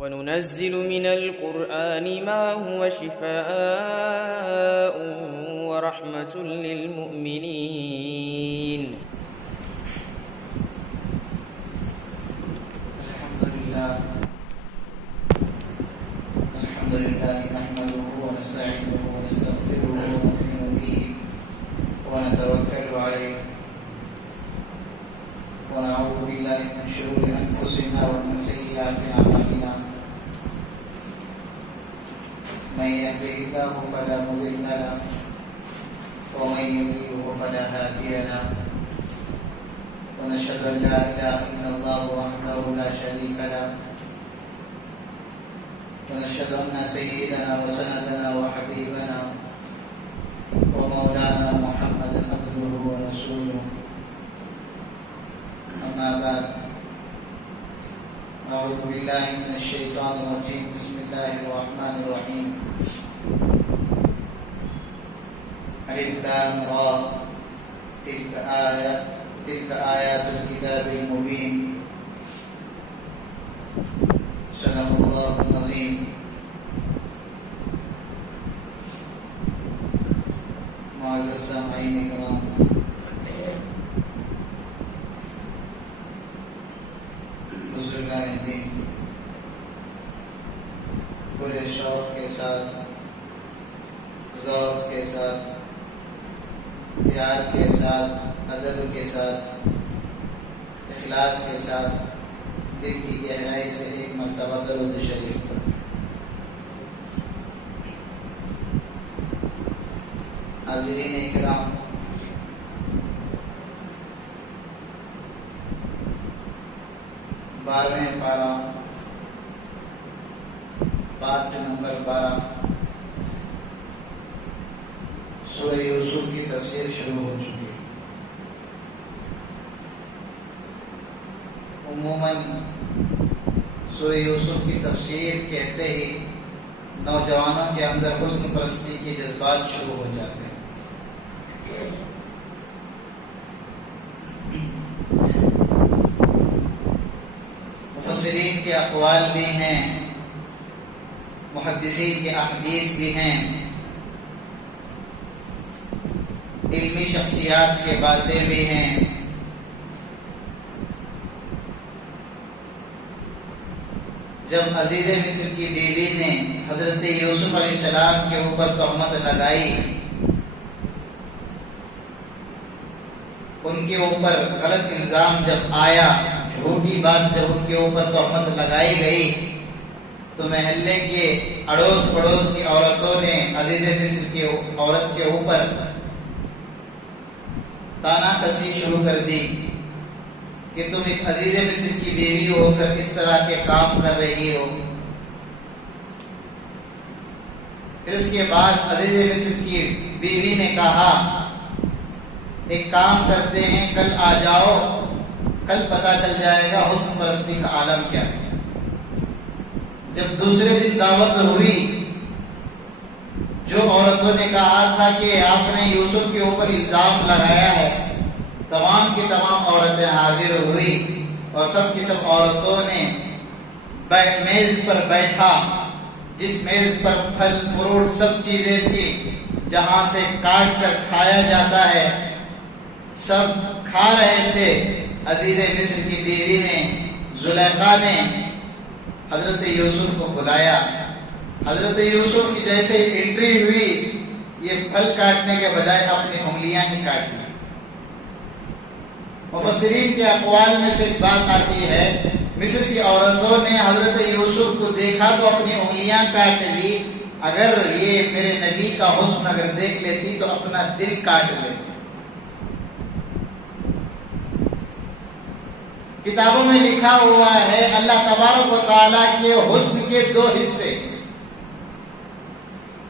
وَنُنَزِّلُ مِنَ الْقُرْآنِ مَا هُوَ شِفَاءٌ وَرَحْمَةٌ لِّلْمُؤْمِنِينَ. الحمد لله نحمده ونستعينه ونستغفره ونؤمن به ونتوكل عليه ونعوذ بالله من شرور أنفسنا ومن سيئات أعمالنا من يهده الله فلا مضل له ومن يضلل فلا هادي له ونشهد أن لا إله إلا الله وحده لا شريك له ونشهد أن سيدنا وسندنا وحبيبنا ومولانا محمدا عبده ورسوله. أما بعد، أعوذ بالله من الشيطان الرجيم. بسم الله الرحمن الرحيم. ألف لام را تلك آيات الكتاب المبين. صدق الله العظيم. معزز سامعین کرام، بزرگان دین، پورے شوق کے ساتھ، ذوق کے ساتھ، پیار کے ساتھ، ادب کے ساتھ، اخلاص کے ساتھ دل کی گہرائی سے ایک مرتبہ درود شریف پڑھیں۔ حاضرین کرام، بارہویں پارہ، پارٹ نمبر 12، سورہ یوسف کی تفسیر شروع ہو چکی ہے۔ عموماً سورہ یوسف کی تفسیر کہتے ہی نوجوانوں کے اندر حسن پرستی کے جذبات شروع ہو جاتے ہیں۔ مفسرین کے اقوال بھی ہیں، محدثین کے احادیث بھی ہیں، علمی شخصیات کے باتیں بھی ہیں۔ جب عزیز مصر کی بیوی نے حضرت یوسف علیہ السلام کے اوپر تہمت لگائی، ان کے اوپر غلط الزام جب آیا، جھوٹی بات جب ان کے اوپر تہمت لگائی گئی، تو محلے کے اڑوس پڑوس کی عورتوں نے عزیز مصر کی عورت کے اوپر تانا کسی شروع کر دی کہ تم ایک عزیز مصر کی بیوی ہو کر اس طرح کے کام کر رہی ہو۔ پھر اس کے بعد عزیز مصر کی بیوی نے کہا، ایک کام کرتے ہیں، کل آ جاؤ، کل پتہ چل جائے گا حسن پرستی کا عالم کیا ہے۔ جب دوسرے دن دعوت ہوئی، جو عورتوں نے کہا تھا کہ آپ نے یوسف کے اوپر الزام لگایا ہے، تمام کی تمام عورتیں حاضر ہوئی اور سب کی سب عورتوں نے میز پر بیٹھا، جس میز پر پھل فروٹ سب چیزیں تھی جہاں سے کاٹ کر کھایا جاتا ہے، سب کھا رہے تھے۔ عزیز مصر کی بیوی نے، زلیخا نے حضرت یوسف کو بلایا۔ حضرت یوسف کی جیسے انٹری ہوئی، یہ پھل کاٹنے کے بجائے اپنی انگلیاں ہی کاٹ لی۔ مفسرین کے اقوال میں سے بات آتی ہے، مصر کی عورتوں نے حضرت یوسف کو دیکھا تو اپنی انگلیاں کاٹ لی، اگر یہ میرے نبی کا حسن اگر دیکھ لیتی تو اپنا دل کاٹ لیتی۔ کتابوں میں لکھا ہوا ہے، اللہ تبارک و تعالیٰ کے حسن کے دو حصے،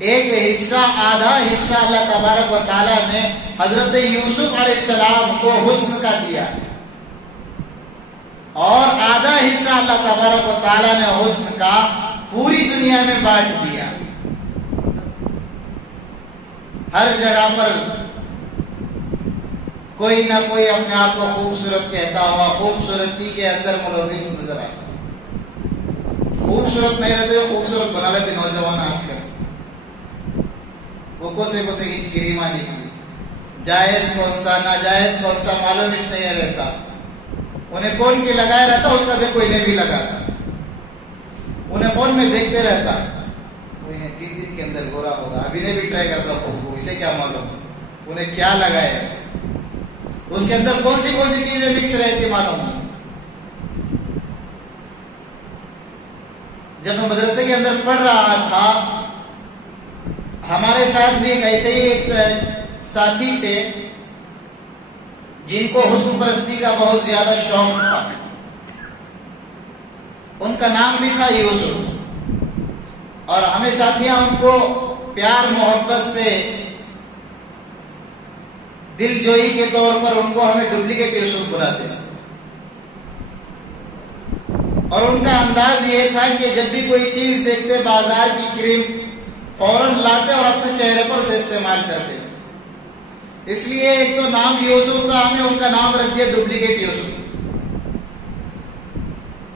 ایک حصہ، آدھا حصہ اللہ تبارک و تعالیٰ نے حضرت یوسف علیہ السلام کو حسن کا دیا، اور آدھا حصہ اللہ تبارک و تعالیٰ نے حسن کا پوری دنیا میں بانٹ دیا۔ ہر جگہ پر کوئی نہ کوئی اپنے آپ کو خوبصورت کہتا ہوا خوبصورتی کے اندر ملوث نظر آتا ہے۔ خوبصورت نہیں رہتے خوبصورت بنا لیتے نوجوان آج کل. وہ کوسے کی کریم نکلی, جائز کون سا ناجائز کون سا معلوم ہی نہیں رہتا. انہیں کون کے لگایا رہتا اس کا دیکھ کوئی نہیں بھی لگاتا. انہیں فون میں دیکھتے رہتا, کوئی نہیں 3 دن کے اندر گورا ہوگا. ابھی نے بھی ٹرائی کرتا خوب, اسے کیا معلوم انہیں کیا لگائے, اس کے اندر کون سی چیزیں مکس رہتی معلوم نہیں. جب میں مدرسے کے اندر پڑھ رہا تھا, ہمارے ساتھ بھی ایسے ہی ایک ساتھی تھے جن کو حسن پرستی کا بہت زیادہ شوق تھا. ان کا نام بھی تھا یوسف, اور ہمیں ساتھیاں ان کو پیار محبت سے دل جوئی کے طور پر ان کو ہمیں ڈپلیکیٹ یوسف بلاتے تھے. اور ان کا انداز یہ تھا کہ جب بھی کوئی چیز دیکھتے بازار کی کریم فوراً لاتے اور اپنے چہرے پر اسے استعمال کرتے تھے. اس لیے ایک تو نام یوسف تھا, ہمیں ان کا نام رکھ دیا ڈپلیکیٹ یوسف.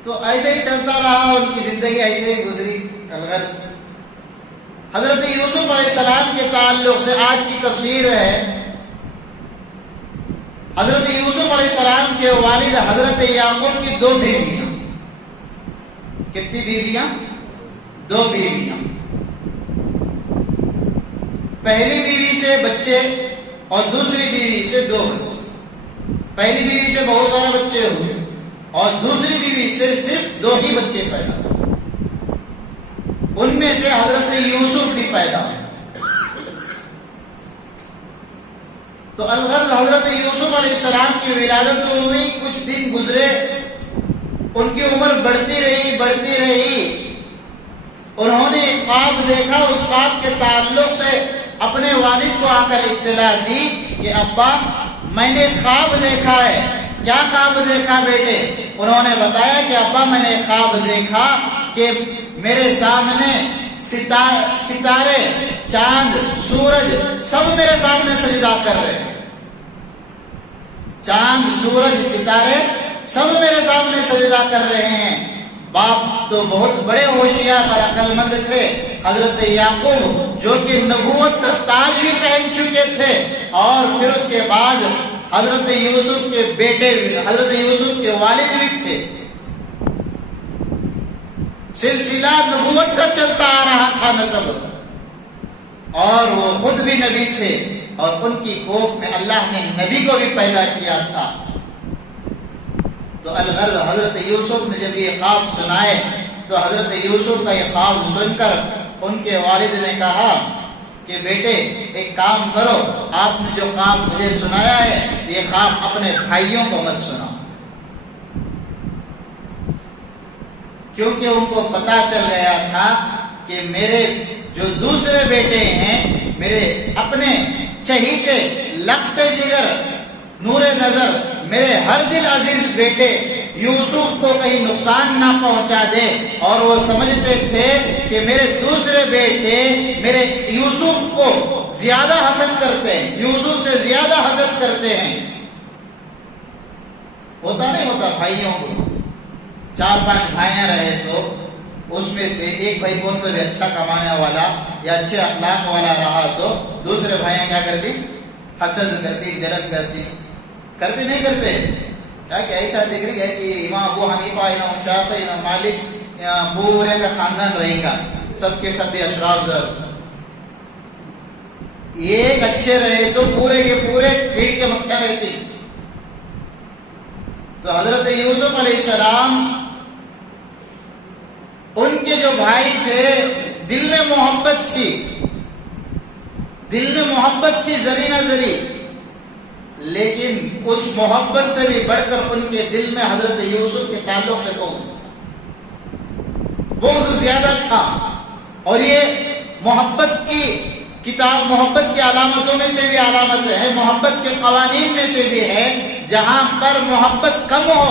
تو ایسے ہی چلتا رہا, ان کی زندگی ایسے ہی گزری. الغرض حضرت یوسف علیہ السلام کے تعلق سے آج کی تفسیر ہے. حضرت یوسف علیہ السلام کے والد حضرت یعقوب کی 2 بیویاں. کتنی بیویاں؟ 2 بیویاں. پہلی بیوی سے بچے اور دوسری بیوی سے 2 بچے. پہلی بیوی سے بہت سارے بچے ہوئے اور دوسری بیوی سے صرف 2 ہی بچے پیدا ہوئے. ان میں سے حضرت یوسف بھی پیدا ہوئے. تو الغرض حضرت یوسف علیہ السلام کی ولادت ہوئی, کچھ دن گزرے, ان کی عمر بڑھتی رہی. انہوں نے ایک خواب دیکھا. اس خواب کے تعلق سے اپنے والد کو آ کر اطلاع دی کہ ابا میں نے خواب دیکھا ہے. کیا خواب دیکھا بیٹے؟ انہوں نے بتایا کہ ابا میں نے خواب دیکھا کہ میرے سامنے ستارے, چاند, سورج سب میرے سامنے سجدہ کر رہے ہیں. چاند, سورج, ستارے سب میرے سامنے سجدہ کر رہے ہیں. باپ تو بہت بڑے ہوشیار اور عقل مند تھے. حضرت یعقوب جو کہ نبوت کا تاج بھی پہن چکے تھے, اور پھر اس کے بعد حضرت یوسف کے بیٹے, حضرت یوسف کے والد بھی تھے. سلسلہ نبوت کا چلتا آ رہا تھا نسب, اور وہ خود بھی نبی تھے, اور ان کی کوکھ میں اللہ نے نبی کو بھی پیدا کیا تھا. تو الغرض حضرت یوسف نے جب یہ خواب سنائے تو حضرت یوسف کا یہ خواب سن کر ان کے والد نے کہا کہ بیٹے ایک کام کرو, آپ نے جو خواب مجھے سنایا ہے یہ خواب اپنے بھائیوں کو مت سناؤ. کیونکہ ان کو پتا چل گیا تھا کہ میرے جو دوسرے بیٹے ہیں, میرے اپنے چہیتے, لخت جگر, نور نظر, میرے ہر دل عزیز بیٹے یوسف کو کہیں نقصان نہ پہنچا دے. اور وہ سمجھتے تھے کہ میرے دوسرے بیٹے میرے یوسف کو زیادہ حسد کرتے ہیں, یوسف سے زیادہ حسد کرتے ہیں. ہوتا نہیں ہوتا بھائیوں کو, 4-5 بھائیاں رہے تو اس میں سے ایک بھائی بہت اچھا کمانے والا یا اچھے اخلاق والا رہا تو دوسرے بھائیاں کیا کرتی؟ حسد کرتی, جلن کرتی نہیں کرتے. کیا کہ ایسا دیکھ رہی ہے کہ امام ابو حنیفہ, امام شافعی, امام مالک پورے کا خاندان رہے گا, سب کے سب بھی اشراف زر. ایک اچھے رہے تو پورے کے پورے بھیڑ کے مکھیاں رہتی. تو حضرت یوسف علیہ السلام, ان کے جو بھائی تھے دل میں محبت تھی ذری نہ ذری, لیکن اس محبت سے بھی بڑھ کر ان کے دل میں حضرت یوسف کے تعلق سے بغض زیادہ تھا. اور یہ محبت کی کتاب, محبت کی علامتوں میں سے بھی علامت ہے, محبت کے قوانین میں سے بھی ہے. جہاں پر محبت کم ہو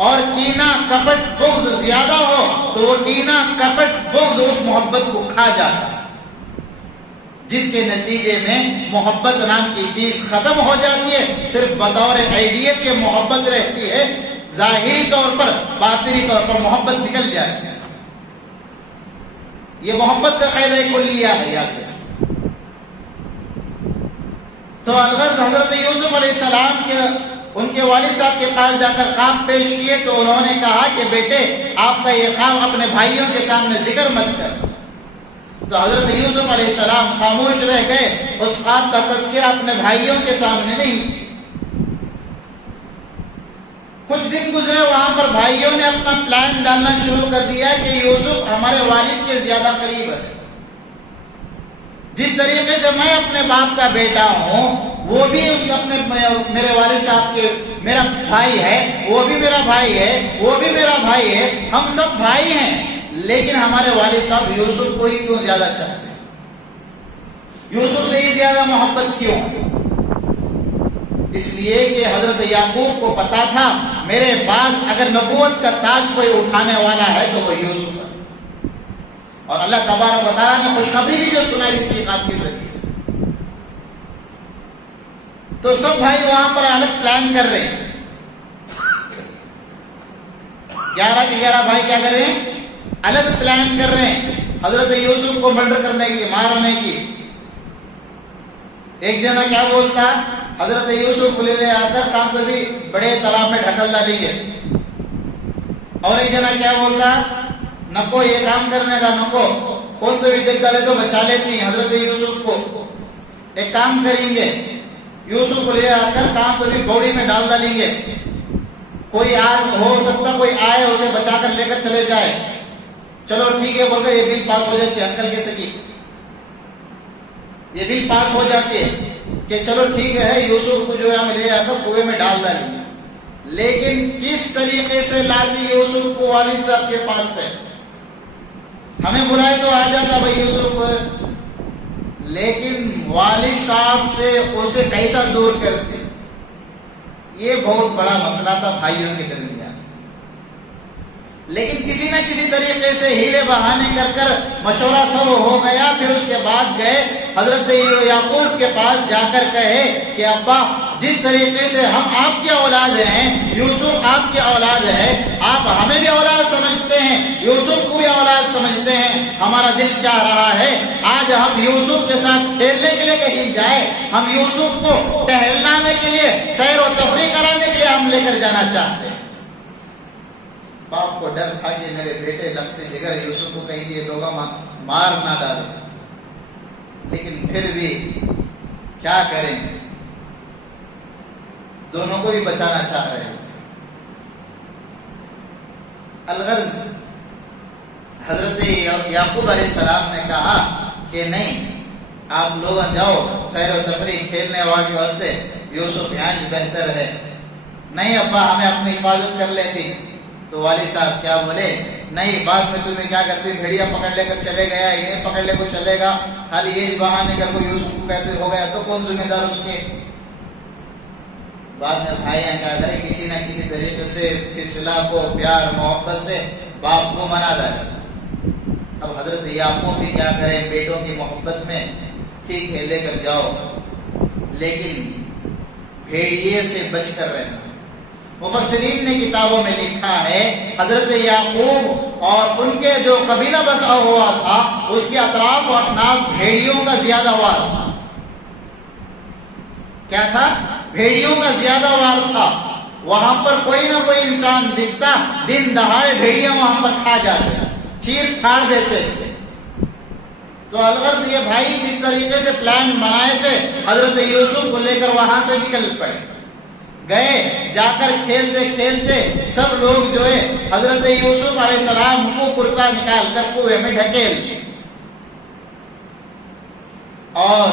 اور کینہ کپٹ بغض زیادہ ہو تو وہ کینہ کپٹ بغض اس محبت کو کھا جاتا ہے, جس کے نتیجے میں محبت نام کی چیز ختم ہو جاتی ہے. صرف بطور آئیڈیا کے محبت رہتی ہے, ظاہری طور پر باطنی طور پر محبت نکل جاتی ہے. یہ محبت کا قاعدہ کلیہ ہے، یاد رکھیں۔ تو الغرض حضرت یوسف علیہ السلام کے ان کے والد صاحب کے پاس جا کر خواب پیش کیے تو انہوں نے کہا کہ بیٹے آپ کا یہ خواب اپنے بھائیوں کے سامنے ذکر مت کر۔ تو حضرت یوسف علیہ السلام خاموش رہ گئے، اس خواب کا تذکرہ اپنے بھائیوں کے سامنے نہیں۔ کچھ دن گزرے، وہاں پر بھائیوں نے اپنا پلان ڈالنا شروع کر دیا کہ یوسف ہمارے والد کے زیادہ قریب ہے، جس طریقے سے میں اپنے باپ کا بیٹا ہوں وہ بھی اس اپنے میرے والد صاحب کے میرا بھائی ہے، وہ بھی میرا بھائی ہے، وہ بھی میرا بھائی ہے، ہم سب بھائی ہیں، لیکن ہمارے والد صاحب یوسف کو ہی کیوں زیادہ چاہتے ہیں؟ یوسف سے ہی زیادہ محبت کیوں؟ اس لیے کہ حضرت یعقوب کو پتا تھا میرے بعد اگر نبوت کا تاج کوئی اٹھانے والا ہے تو وہ یوسف ہے، اور اللہ تبارک و تعالیٰ نے خوشخبری بھی جو سنائی تھی خواب کے ذریعے سے۔ تو سب بھائی وہاں پر الگ پلان کر رہے ہیں، 11 کے 11 بھائی کیا کر رہے ہیں؟ الگ پلان کر رہے ہیں حضرت یوسف کو مرڈر کرنے کی، مارنے کی۔ ایک جنا کیا بولتا، حضرت یوسف کو لے آ کر کام تو بھی بڑے تالاب میں ڈھکل ڈالیں گے، اور ایک جنا کیا بولتا، نکو یہ کام کرنے کا، نکو کون تو بھی دیکھ ڈالے تو بچا لیتی ہیں حضرت یوسف کو۔ ایک کام کریں گے، یوسف کو لے آ کر کام تو بھی بوڑی میں ڈال ڈالیں گے، کوئی ہو سکتا کوئی آئے اسے بچا کر لے کر چلے جائے۔ چلو ٹھیک ہے بول کر یہ بل پاس ہو جاتی ہے، انکل کے سکی یہ بل پاس ہو جاتی ہے کہ چلو ٹھیک ہے یوسف کو جو ہے ہم لے آ کر کنویں میں ڈال ڈالیں گے۔ لیکن کس طریقے سے لاتی یوسف کو والد صاحب کے پاس سے؟ ہمیں بلائے تو آ جاتا بھائی یوسف، لیکن والد صاحب سے اسے کیسا دور کرتے؟ یہ بہت بڑا مسئلہ تھا بھائیوں کے درمیان۔ لیکن کسی نہ کسی طریقے سے ہیلے بہانے کر کر مشورہ سب ہو گیا۔ پھر اس کے بعد گئے حضرت یعقوب کے پاس، جا کر کہے کہ ابا جس طریقے سے ہم آپ کی اولاد ہیں، یوسف آپ کی اولاد ہے، آپ ہمیں بھی اولاد سمجھتے ہیں، یوسف کو بھی اولاد سمجھتے ہیں، ہمارا دل چاہ رہا ہے آج ہم یوسف کے ساتھ کھیلنے کے لیے کہیں جائیں، ہم یوسف کو ٹہلانے کے لیے، سیر و تفریح کرانے کے لیے ہم لے کر جانا چاہتے ہیں۔ باپ کو ڈر تھا کہ میرے بیٹے لگتے جگر یوسف کو کہیں یہ لوگ مار نہ ڈالیں، لیکن پھر بھی کیا کریں، دونوں کو بھی بچانا چاہ رہے تھے۔ الغرض حضرت یعقوب علیہ السلام نے کہا کہ نہیں، آپ لوگ جاؤ سیر و تفریح کھیلنے والے واسطے، یوسف یہاں بہتر ہے۔ نہیں ابا ہمیں اپنی حفاظت کر لیتی۔ تو والد صاحب کیا بولے، نہیں بعد میں تمہیں کیا کرتی، بھیڑیا پکڑ لے کر چلے گیا، انہیں پکڑ لے کر چلے گا، خالی یہ بہانے کر کو یوسف کو کہتے ہو گیا تو کون ذمہ دار اس کے؟ بعد میں بھائیاں کیا کریں، کسی نہ کسی طریقے سے فیصلہ کو پیار محبت سے باپ کو منا ڈالے۔ اب حضرت یعقوب بھی کیا کریں، بیٹوں کی محبت میں ٹھیک ہے لے کر جاؤ، لیکن بھیڑیے سے بچ کر رہنا۔ مفسرین نے کتابوں میں لکھا ہے حضرت یعقوب اور ان کے جو قبیلہ بسا ہوا تھا اس کے اطراف و اکناف بھیڑیوں کا زیادہ وار تھا۔ کیا تھا؟ بھیڑیوں کا زیادہ وار تھا۔ وہاں پر کوئی نہ کوئی انسان دکھتا، دن دہاڑے بھیڑیاں وہاں پر کھا جاتے، چیر پھاڑ دیتے تھے۔ تو الغرض یہ بھائی جس طریقے سے پلان بنائے تھے حضرت یوسف کو لے کر وہاں سے نکل پڑے، گئے جا کر کھیلتے کھیلتے سب لوگ جو ہے حضرت یوسف علیہ السلام کو کرتا نکال کر کنویں میں ڈھکیل دیے، اور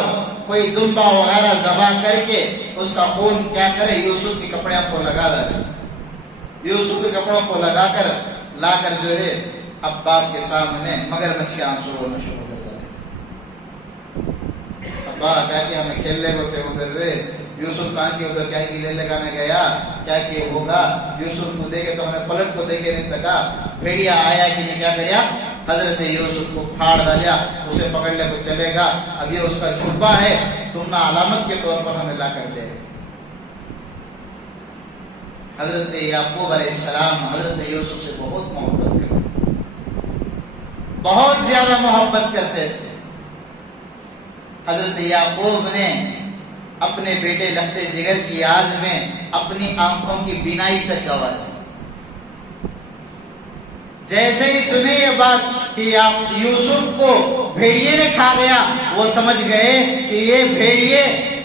کوئی دمبا وغیرہ ذبح کر کے اس کا خون کیا کرے یوسف کے کپڑوں کو لگا ڈالے، یوسف کے کپڑوں کو لگا کر لا کر جو ہے اب باپ کے سامنے مگر مچھ کے آنسو رونا شروع کر ڈالے۔ ابا کیا کہ ہمیں کھیلنے کو تھے ادھر رہے، یوسف کہاں کی ادھر کیا گیلے لگانے گیا، کیا کہ ہوگا، یوسف کو دیکھے تو ہمیں پلٹ کو دیکھے نہیں تکا، بھیڑیا آیا کہ نہیں کیا کریا، حضرت یوسف کو پھاڑ ڈالیا، اسے پکڑنے کو چلے گا، اب یہ اس کا چھپا ہے، تم نہ علامت کے طور پر ہمیں لا کر دے۔ حضرت یعقوب علیہ السلام حضرت یوسف سے بہت محبت کرتے، بہت زیادہ محبت کرتے تھے۔ حضرت یعقوب نے اپنے بیٹے لخت جگر کی یاد میں اپنی آنکھوں کی بینائی تک گوا دی۔ جیسے ہی سنے یہ بات کہ یوسف کو بھیڑیے نے کھا گیا، وہ سمجھ گئے کہ یہ بھیڑیے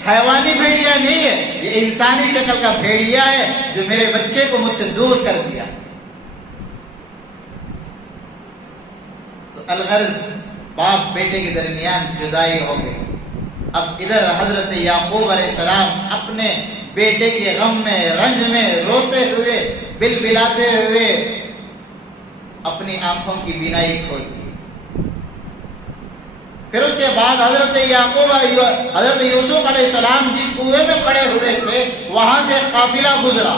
حیوانی بھیڑیا نہیں ہے، یہ انسانی شکل کا بھیڑیا ہے جو میرے بچے کو مجھ سے دور کر دیا۔ تو الغرض باپ بیٹے کے درمیان جدائی ہو گئی۔ اب ادھر حضرت یعقوب علیہ السلام اپنے بیٹے کے غم میں، رنج میں روتے ہوئے، بلبلاتے ہوئے اپنی آنکھوں کی بینائی کھو دی۔ پھر اس کے بعد حضرت یوسف علیہ السلام جس کنویں میں پڑے ہوئے تھے وہاں سے قافلہ گزرا۔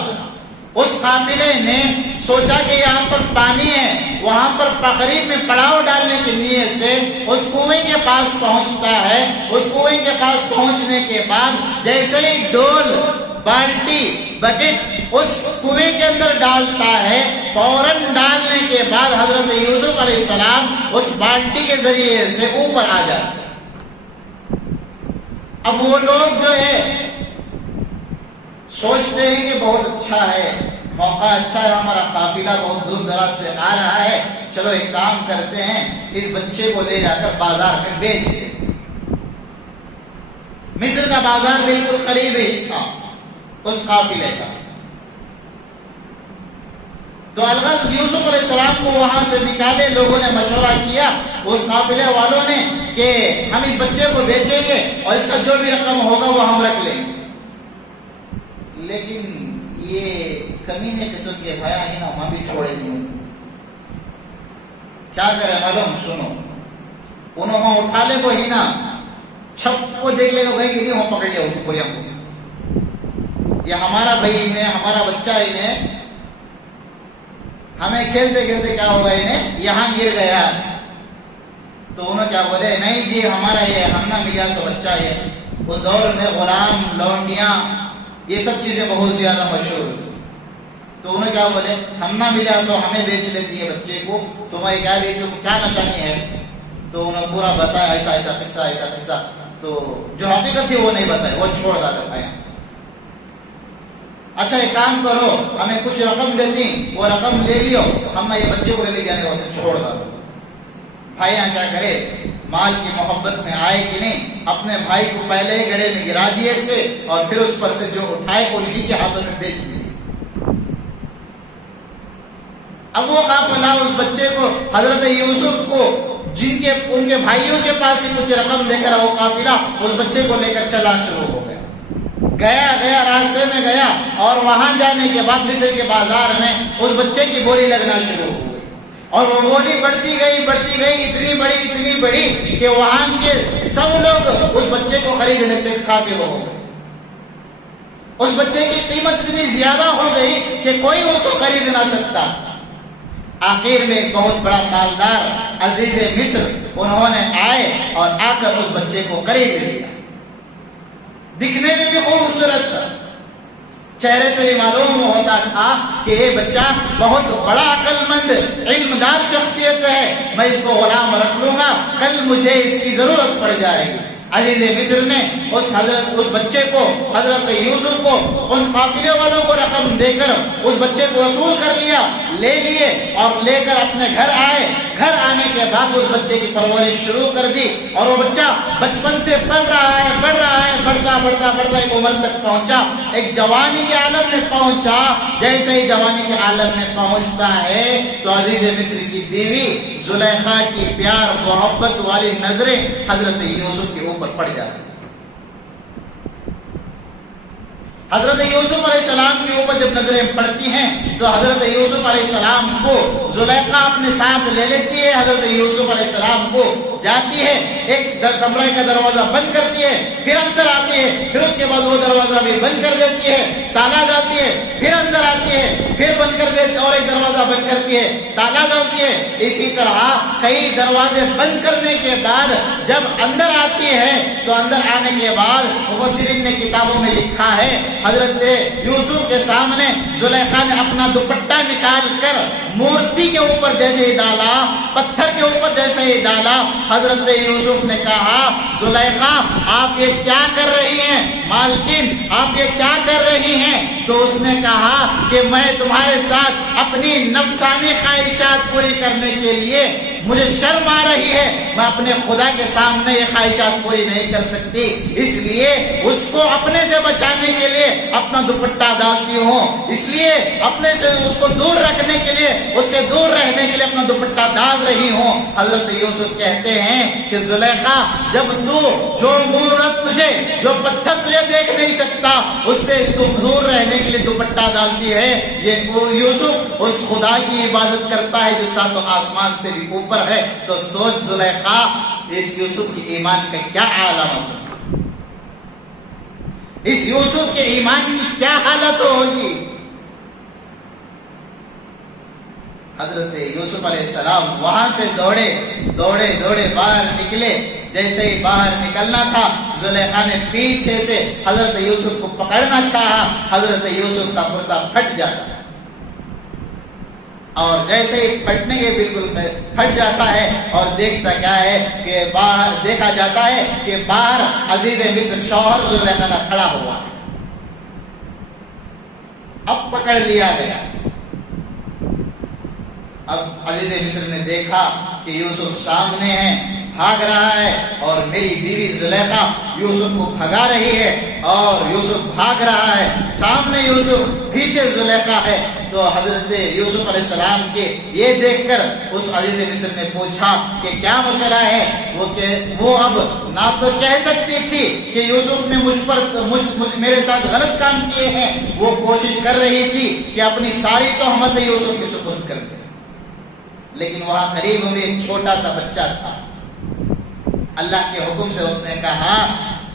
اس قافلے نے سوچا کہ یہاں پر پانی ہے، وہاں پر تقریب میں پڑاؤ ڈالنے کی نیت سے اس کنویں کے پاس پہنچتا ہے۔ اس کنویں کے پاس پہنچنے کے بعد جیسے ہی ڈول، بالٹی، بکٹ اس کنویں کے اندر ڈالتا ہے، فوراً ڈالنے کے بعد حضرت یوسف علیہ السلام اس بالٹی کے ذریعے سے اوپر آ جاتے ہیں۔ اب وہ لوگ جو ہے سوچتے ہیں کہ بہت اچھا ہے، موقع اچھا ہے، ہمارا قافلہ بہت دور دراز سے آ رہا ہے، چلو ایک کام کرتے ہیں، اس بچے کو لے جا کر بازار میں بیچ دیتے ہیں۔ مصر کا بازار بالکل قریب ہی تھا اس قافلے کا۔ تو الغرض یوسف علیہ السلام کو وہاں سے نکالے، لوگوں نے مشورہ کیا اس قافلے والوں نے کہ ہم اس بچے کو بیچیں گے اور اس کا جو بھی رقم ہوگا وہ ہم رکھ لیں گے۔ لیکن یہ کمینے قسم کے بھائی ہی نا وہاں بھی چھوڑے نہیں۔ کیا کرے معلوم؟ سنو، انہوں وہاں اٹھا لے کو ہی نا چھپ کو دیکھ لے گا بھائی نہیں وہاں پکڑ لیا پوریا کو، یہ ہمارا بھائی نے، ہمارا بچہ ہی نے، ہمیں کھیلتے کھیلتے کیا ہوگا انہیں یہاں گر گیا۔ تو انہوں کیا بولے، نہیں جی ہمارا یہ ہم نہ ملا سو بچہ ہے۔ اس دور میں غلام، لونڈیاں، یہ سب چیزیں بہت زیادہ مشہور تھی۔ تو انہوں کیا بولے، ہم نہ ملا سو ہمیں بیچ لیتی ہے بچے کو، تمہیں کیا بھی تم کیا نشانی ہے؟ تو انہوں پورا بتایا ایسا ایسا قصہ، ایسا قصہ۔ تو جو حقیقت تھی وہ نہیں بتائی، وہ چھوڑ ڈالا بھائی۔ اچھا ایک کام کرو، ہمیں کچھ رقم دیتی، وہ رقم لے لیو، ہم نے یہ بچے کو لے جانے واسے چھوڑ ڈالو۔ بھائی کیا کرے، مال کی محبت میں آئے کہ نہیں، اپنے بھائی کو پہلے ہی گڑھے میں گرا دیے تھے اور پھر اس پر سے جو اٹھائے کو انہی کے ہاتھوں میں بیچ دیے۔ اب وہ قافلہ اس بچے کو حضرت یوسف کو جن کے ان کے بھائیوں کے پاس ہی کچھ رقم دے کر وہ قافلہ اس بچے کو لے کر چلنا شروع ہو گیا۔ گیا راستے میں گیا اور وہاں جانے کے بعد مصر کے بازار میں اس بچے کی بولی لگنا شروع ہو گئی، اور وہ بولی بڑھتی گئی اتنی بڑی کہ وہاں کے سب لوگ اس بچے کو خریدنے سے قاصر ہو گئے۔ اس بچے کی قیمت اتنی زیادہ ہو گئی کہ کوئی اس کو خرید نہ سکتا۔ آخر میں ایک بہت بڑا مالدار عزیز مصر انہوں نے آئے اور آ کر اس بچے کو خرید لیا۔ دکھنے میں بھی خوبصورت تھا، چہرے سے بھی معلوم ہوتا تھا کہ یہ بچہ بہت بڑا عقل مند، علمدار شخصیت ہے، میں اس کو غلام رکھ لوں گا، کل مجھے اس کی ضرورت پڑ جائے گی۔ عزیز مصر نے اس بچے کو، حضرت یوسف کو، ان قافلے والوں کو رقم دے کر اس بچے کو وصول کر لیا، لے لیے اور لے کر اپنے گھر آئے۔ گھر آنے کے بعد اس بچے کی پرورش شروع کر دی، اور وہ بچہ بچپن سے بڑھ رہا ہے، بڑھتا ایک عمر تک پہنچا، ایک جوانی کے عالم میں پہنچا۔ جیسے ہی جوانی کے عالم میں پہنچتا ہے تو عزیز مصر کی بیوی زلیخا کی پیار محبت والی نظریں حضرت یوسف کے اوپر پڑ جاتی ہیں۔ حضرت یوسف علیہ السلام کے اوپر جب نظریں پڑتی ہیں تو حضرت یوسف علیہ السلام کو زلیخا اپنے ساتھ لے لیتی ہے۔ حضرت یوسف علیہ السلام کو جاتی ہے، ایک کمرے کا دروازہ بند کرتی ہے، پھر اندر آتی ہے، پھر اس کے بعد وہ دروازہ بھی بند کر دیتی ہے، تالا ڈالتی ہے، پھر اندر آتی ہے، پھر بند کر دیتی ہے، اور ایک دروازہ بند کرتی ہے، تالا ڈالتی ہے۔ اسی طرح کئی دروازے بند کرنے کے بعد جب اندر آتی ہے تو اندر آنے کے بعد مفسرین نے کتابوں میں لکھا ہے حضرت یوسف کے سامنے زلیخا نے اپنا اپنا دوپٹہ نکال کر مورتی کے اوپر جیسے ہی ڈالا، پتھر کے اوپر جیسے ہی ڈالا، حضرت یوسف نے کہا زلیخا آپ یہ کیا کر رہی ہیں، مالکن آپ یہ کیا کر رہی ہیں؟ تو اس نے کہا کہ میں تمہارے ساتھ اپنی نفسانی خواہشات پوری کرنے کے لیے مجھے شرم آ رہی ہے، میں اپنے خدا کے سامنے یہ خواہشات پوری نہیں کر سکتی، اس لیے اس کو اپنے سے بچانے کے لیے اپنا دوپٹہ ڈالتی ہوں، اس لیے اپنے سے اس کو دور رکھنے کے لیے، اس سے دور رہنے کے لیے اپنا دوپٹہ ڈال رہی ہوں۔ حضرت یوسف کہتے ہیں کہ زلیخا جب تو جو مورت تجھے، جو پتھر تجھے دیکھ نہیں سکتا، اس سے تو دور رہنے کے لیے دوپٹہ ڈالتی ہے، یہ یوسف اس خدا کی عبادت کرتا ہے جو ساتوں آسمان سے بھی اوپر ہے۔ تو سوچ زلیخا اس یوسف کی ایمان کا کیا علامت ہے، اس یوسف کے ایمان کی کیا حالت ہوگی۔ حضرت یوسف علیہ السلام وہاں سے دوڑے باہر نکلے، جیسے ہی باہر نکلنا تھا زلیخا نے پیچھے سے حضرت یوسف کو پکڑنا چاہا، حضرت یوسف کا کرتا پھٹ جاتا اور جیسے ہی پھٹنے کے بالکل پھٹ جاتا ہے اور دیکھتا کیا ہے کہ باہر دیکھا جاتا ہے کہ باہر عزیز مصر شوہر زلیخا کا کھڑا ہوا، اب پکڑ لیا گیا۔ اب عزیز مصر نے دیکھا کہ یوسف سامنے ہے، بھاگ رہا ہے، اور میری بیوی زلیخا یوسف کو بھگا رہی ہے اور یوسف بھاگ رہا ہے، سامنے یوسف پیچھے زلیخا ہے۔ تو حضرت یوسف علیہ السلام کے یہ دیکھ کر اس عزیز مصر نے پوچھا کہ کیا مسئلہ ہے؟ وہ اب نہ تو کہہ سکتی تھی کہ یوسف نے میرے ساتھ غلط کام کیے ہیں، وہ کوشش کر رہی تھی کہ اپنی ساری تہمت یوسف کے سپرد کر دے، لیکن وہاں قریب میں ایک چھوٹا سا بچہ تھا۔ اللہ کے حکم سے اس نے کہا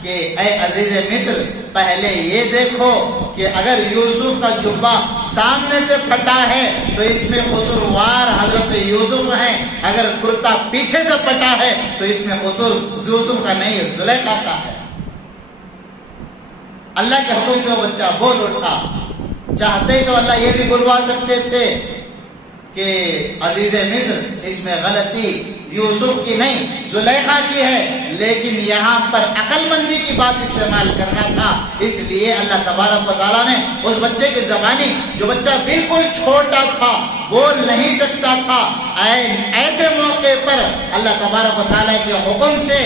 کہ اے عزیز مصر پہلے یہ دیکھو کہ اگر یوسف کا جبہ سامنے سے پھٹا ہے تو اس میں قصوروار حضرت یوسف ہیں، اگر کرتا پیچھے سے پھٹا ہے تو اس میں قصور یوسف کا نہیں زلیخا کا ہے۔ اللہ کے حکم سے وہ بچہ بول اٹھا، چاہتے تو اللہ یہ بھی بلوا سکتے تھے کہ عزیز مصر اس میں غلطی یوسف کی نہیں زلیخا کی ہے، لیکن یہاں پر عقل مندی کی بات استعمال کرنا تھا، اس لیے اللہ تبارک و تعالیٰ نے اس بچے کی زبانی، جو بچہ بالکل چھوٹا تھا، بول نہیں سکتا تھا، ایسے موقع پر اللہ تبارک و تعالیٰ کے حکم سے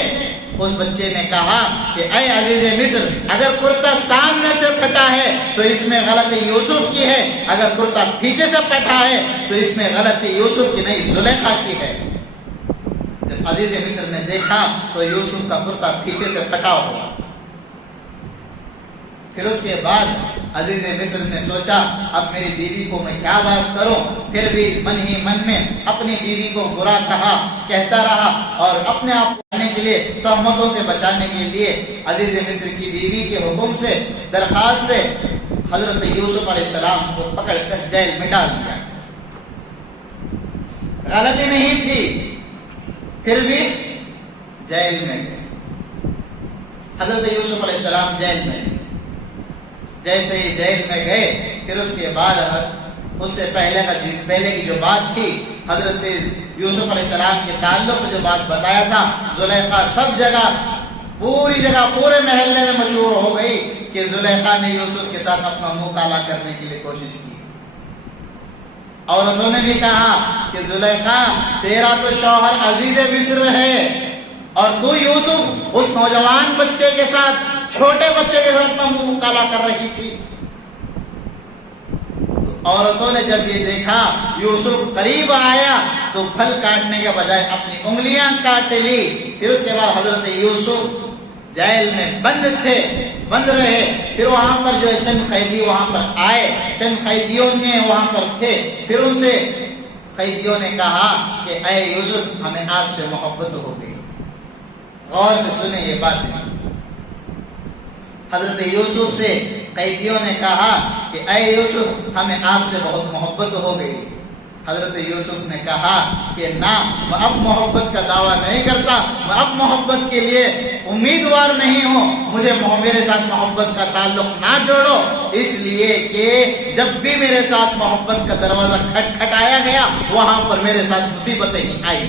اس بچے نے کہا کہ اے عزیز مصر اگر کرتا سامنے سے پھٹا ہے تو اس میں غلطی یوسف کی ہے، اگر کرتا پیچھے سے پھٹا ہے تو اس میں غلطی یوسف کی نہیں زلیخا کی ہے۔ جب عزیز مصر نے دیکھا تو یوسف کا کرتا پیچھے سے پھٹا ہوا، پھر اس کے بعد عزیز مصر نے سوچا اب میری بیوی کو میں کیا بات کروں، پھر بھی من ہی من میں اپنی بیوی کو برا کہتا رہا اور اپنے آپ کو کے لیے تہمتوں سے بچانے کے لیے عزیز مصر کی بیوی کے حکم سے درخواست سے حضرت یوسف علیہ السلام کو پکڑ کر جیل میں ڈال دیا۔ غلطی نہیں تھی پھر بھی جیل میں گئے۔ حضرت یوسف علیہ السلام جیل میں گئے، جیسے ہی جیل میں گئے پھر اس کے بعد اس سے پہلے کی جو بات تھی حضرت یوسف علیہ السلام کے تعلق سے جو بات بتایا تھا، زلیخا سب جگہ پوری جگہ پورے محلے میں مشہور ہو گئی کہ زلیخا نے یوسف کے ساتھ اپنا منہ کالا کرنے کے لیے کوشش کی۔ عورتوں نے بھی کہا کہ زلیخا تیرا تو شوہر عزیز مصر ہے اور تو یوسف اس نوجوان بچے کے ساتھ، چھوٹے بچے کے ساتھ اپنا منہ کالا کر رہی تھی۔ عورتوں نے جب یہ دیکھا یوسف قریب آیا تو پھل کاٹنے کے بجائے اپنی انگلیاں کاٹ لی۔ پھر اس کے بعد حضرت یوسف جیل میں بند رہے، پھر وہاں پر جو چند قیدی وہاں پر آئے، چند قیدیوں نے وہاں پر تھے، پھر ان سے قیدیوں نے کہا کہ اے یوسف ہمیں آپ سے محبت ہو گئی۔ غور سے سنیں یہ باتیں، حضرت یوسف سے قیدیوں نے کہا کہ اے یوسف ہمیں آپ سے بہت محبت ہو گئی۔ حضرت یوسف نے کہا کہ نہ، میں اب محبت کا دعویٰ نہیں کرتا، میں اب محبت کے لیے امیدوار نہیں ہوں، مجھے میرے ساتھ محبت کا تعلق نہ جوڑو، اس لیے کہ جب بھی میرے ساتھ محبت کا دروازہ کھٹکھٹایا گیا وہاں پر میرے ساتھ مصیبتیں ہی آئی.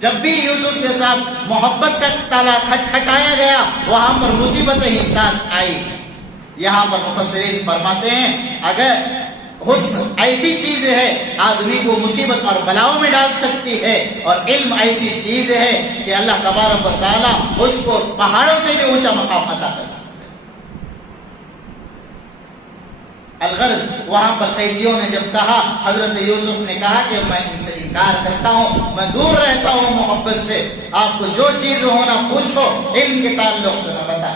جب بھی یوسف کے ساتھ محبت کا تالا کھٹکھٹایا گیا وہاں پر مصیبتیں ہی ساتھ آئی. یہاں پر مفسرین فرماتے ہیں اگر حسن ایسی چیز ہے آدمی کو مصیبت اور بلاؤں میں ڈال سکتی ہے، اور علم ایسی چیز ہے کہ اللہ تبارک و تعالیٰ اس کو پہاڑوں سے بھی اونچا مقام عطا کر سکتا ہے. الغرض وہاں پر قیدیوں نے جب کہا، حضرت یوسف نے کہا کہ میں ان سے انکار کرتا ہوں، میں دور رہتا ہوں محبت سے، آپ کو جو چیز ہونا پوچھو، علم کے تعلق سے میں بتا.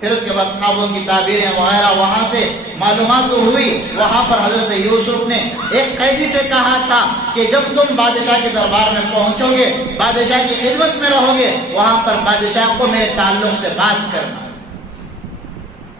پھر اس کے بعد خوابوں کی تعبیریں وغیرہ وہاں سے معلومات ہوئی. وہاں پر حضرت یوسف نے ایک قیدی سے کہا تھا کہ جب تم بادشاہ کے دربار میں پہنچو گے، بادشاہ کی خدمت میں رہو گے، وہاں پر بادشاہ کو میرے تعلق سے بات کرنا.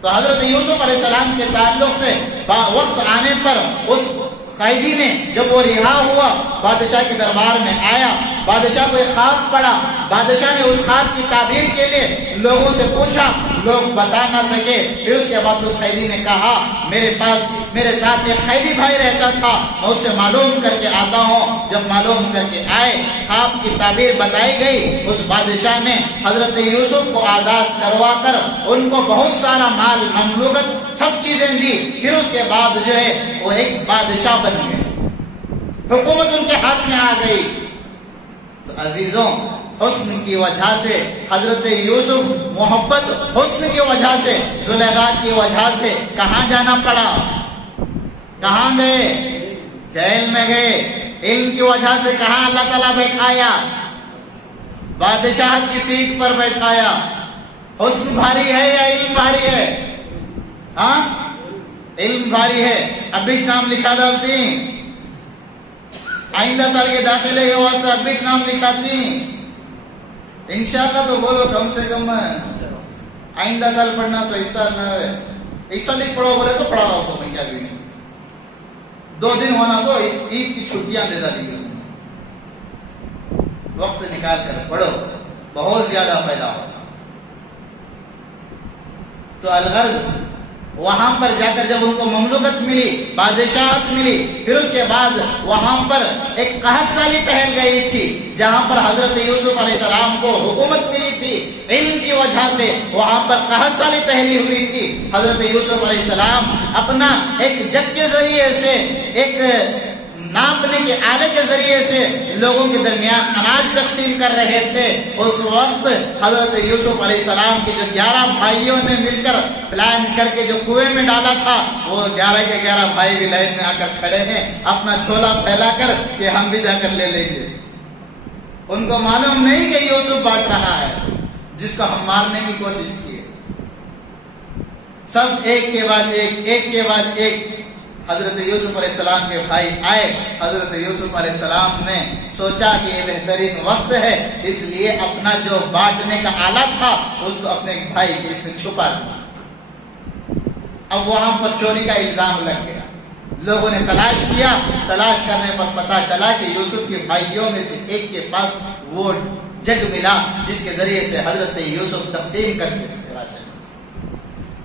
تو حضرت یوسف علیہ السلام کے تعلق سے وقت آنے پر اس قیدی نے جب وہ رہا ہوا بادشاہ کے دربار میں آیا، بادشاہ کو ایک خواب پڑا. بادشاہ نے اس خواب کی تعبیر کے لیے لوگوں سے پوچھا، لوگ بتا نہ سکے. پھر اس کے بعد اس قیدی نے کہا میرے ساتھ ایک قیدی بھائی رہتا تھا، میں اس سے معلوم کر کے آتا ہوں. جب معلوم کر کے آئے، خواب کی تعبیر بتائی گئی. اس بادشاہ نے حضرت یوسف کو آزاد کروا کر ان کو بہت سارا مال، مملوکت، سب چیزیں دی. پھر اس کے بعد جو ہے وہ ایک بادشاہ بن گئے، حکومت ان کے ہاتھ میں آ گئی. تو عزیزوں، حسن کی وجہ سے حضرت یوسف، محبت حسن کی وجہ سے، زلیخا کی وجہ سے کہاں جانا پڑا؟ کہاں گئے؟ جیل میں گئے. علم کی وجہ سے کہاں اللہ تعالیٰ بیٹھایا؟ بادشاہت کی سیٹ پر بیٹھایا. حسن بھاری ہے یا علم بھاری ہے؟ ہاں، علم بھاری ہے. ابھی نام لکھا ڈالتی، آئندہ سال کے داخلے کے واسطے ابھی نام لکھاتی. انشاءاللہ تو بولو کم سے کم آئندہ سال پڑھنا سو اس سال نہ ہے. اس سال ہی پڑھو بولے تو پڑھا رہا ہوں تو میں کیا بھی نہیں. 2 دن ہونا تو عید کی چھٹیاں دے ڈالی. وقت نکال کر پڑھو، بہت زیادہ فائدہ ہوتا. تو الغرض وہاں پر جا کر جب ان کو مملوکت ملی، بادشاہت ملی، پھر اس کے بعد وہاں پر ایک قحط سالی پھیل گئی تھی جہاں پر حضرت یوسف علیہ السلام کو حکومت ملی تھی. علم کی وجہ سے وہاں پر قحط سالی پھیلی ہوئی تھی. حضرت یوسف علیہ السلام اپنا ایک جگ کے ذریعے سے، ایک ناپنے کے آلے کے ذریعے سے لوگوں کے درمیان اناج تقسیم کر رہے تھے. اس وقت حضرت یوسف علیہ السلام کے جو 11 بھائیوں نے مل کر پلان کر کے جو کنویں میں ڈالا تھا، وہ 11 کے 11 بھائی بھی لائن میں آ کر کھڑے ہیں اپنا جھولا پھیلا کر کہ ہم بھی جا کر لے لیں گے. ان کو معلوم نہیں کہ یوسف بانٹ رہا ہے جس کو ہم مارنے کی کوشش کی. سب ایک کے بعد ایک حضرت یوسف علیہ السلام کے بھائی آئے. حضرت یوسف علیہ السلام نے سوچا کہ یہ بہترین وقت ہے، اس لیے اپنا جو بانٹنے کا آلہ تھا اس کو اپنے بھائی کے اس میں چھپا دیا. اب وہاں پر چوری کا الزام لگ گیا. لوگوں نے تلاش کیا، تلاش کرنے پر پتا چلا کہ یوسف کے بھائیوں میں سے ایک کے پاس وہ جگ ملا جس کے ذریعے سے حضرت یوسف تقسیم کرتے تھے راشن.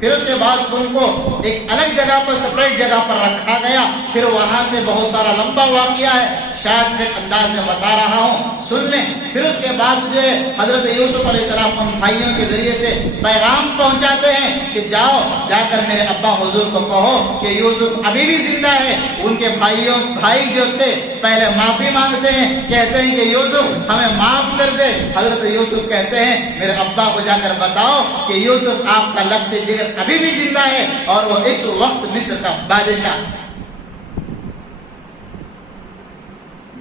پھر اس کے بعد ان کو ایک الگ جگہ پر، سپریٹ جگہ پر رکھا گیا. پھر وہاں سے بہت سارا لمبا واقعہ ہے، شارٹ کٹ انداز میں بتا رہا ہوں، سن لیں. پھر اس کے بعد جو ہے حضرت یوسف علیہ السلام ان بھائیوں کے ذریعے سے پیغام پہنچاتے ہیں کہ جاؤ، جا کر میرے ابا حضور کو کہو کہ یوسف ابھی بھی زندہ ہے. ان کے بھائی جو تھے پہلے معافی مانگتے ہیں، کہتے ہیں کہ یوسف ہمیں معاف کر دے. حضرت یوسف کہتے ہیں میرے ابا کو جا کر بتاؤ کہ یوسف آپ کا لخت جگر ابھی بھی زندہ ہے اور وہ اس وقت مصر کا بادشاہ.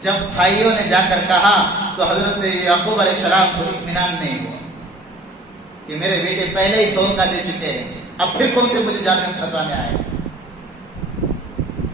جب بھائیوں نے جا کر کہا تو حضرت یعقوب علیہ السلام کو اطمینان نہیں ہوا کہ میرے بیٹے پہلے ہی دھوکہ دے چکے ہیں، اب پھر کون سے مجھے جال میں پھنسانے آئے.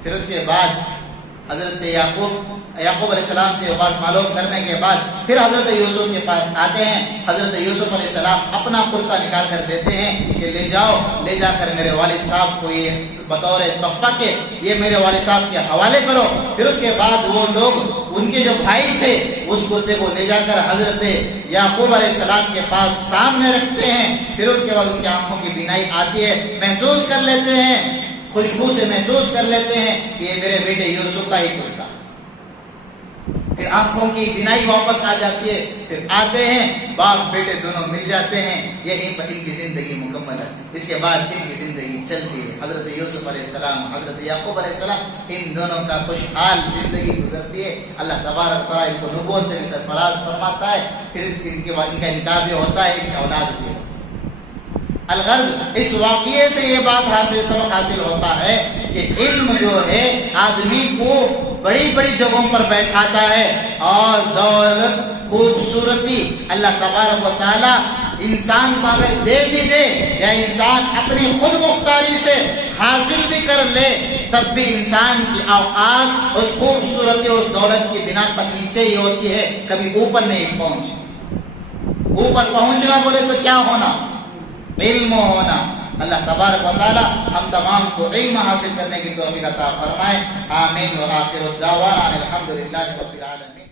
پھر اس کے بعد حضرت یعقوب علیہ السلام سے یہ بات معلوم کرنے کے بعد پھر حضرت یوسف کے پاس آتے ہیں. حضرت یوسف علیہ السلام اپنا کرتا نکال کر دیتے ہیں کہ لے جا کر میرے والد صاحب کو یہ بطور تحفہ کے یہ میرے والد صاحب کے حوالے کرو. پھر اس کے بعد وہ لوگ ان کے جو بھائی تھے اس کرتے کو لے جا کر حضرت یعقوب علیہ السلام کے پاس سامنے رکھتے ہیں. پھر اس کے بعد ان کی آنکھوں کی بینائی آتی ہے, محسوس کر لیتے ہیں, خوشبو سے محسوس کر لیتے ہیں کہ یہ میرے بیٹے یوسف کا ہی کرتا. پھر آنکھوں کی بینائی واپس آ جاتی ہے. پھر آتے ہیں, باپ بیٹے دونوں مل جاتے ہیں. یہیں پر ان کی زندگی مکمل ہے. اس کے بعد ان کی زندگی چلتی ہے. حضرت یوسف علیہ السلام, حضرت یعقوب علیہ السلام, ان دونوں کا خوشحال زندگی گزرتی ہے. اللہ تبارک و تعالیٰ ان کو نبوت سے بھی سرفراز فرماتا ہے. پھر ان کا انتخاب ہوتا ہے, ان کی اولاد بھی. الغرض اس واقعے سے یہ بات سبق حاصل ہوتا ہے کہ علم جو ہے آدمی کو بڑی بڑی جگہوں پر بیٹھاتا ہے, اور دولت, خوبصورتی اللہ تبارک و تعالیٰ انسان کو اگر دے بھی دے یا انسان اپنی خود مختاری سے حاصل بھی کر لے, تب بھی انسان کی اوقات اس خوبصورتی, اس دولت کی بنا پر نیچے ہی ہوتی ہے, کبھی اوپر نہیں پہنچتی. اوپر پہنچنا بولے تو کیا ہونا؟ علم ہونا. اللہ تبارک و تعالی ہم تمام کو علم حاصل کرنے کی توفیق عطا فرمائے. آمین. وآخر الدعوانا الحمدللہ رب العالمین.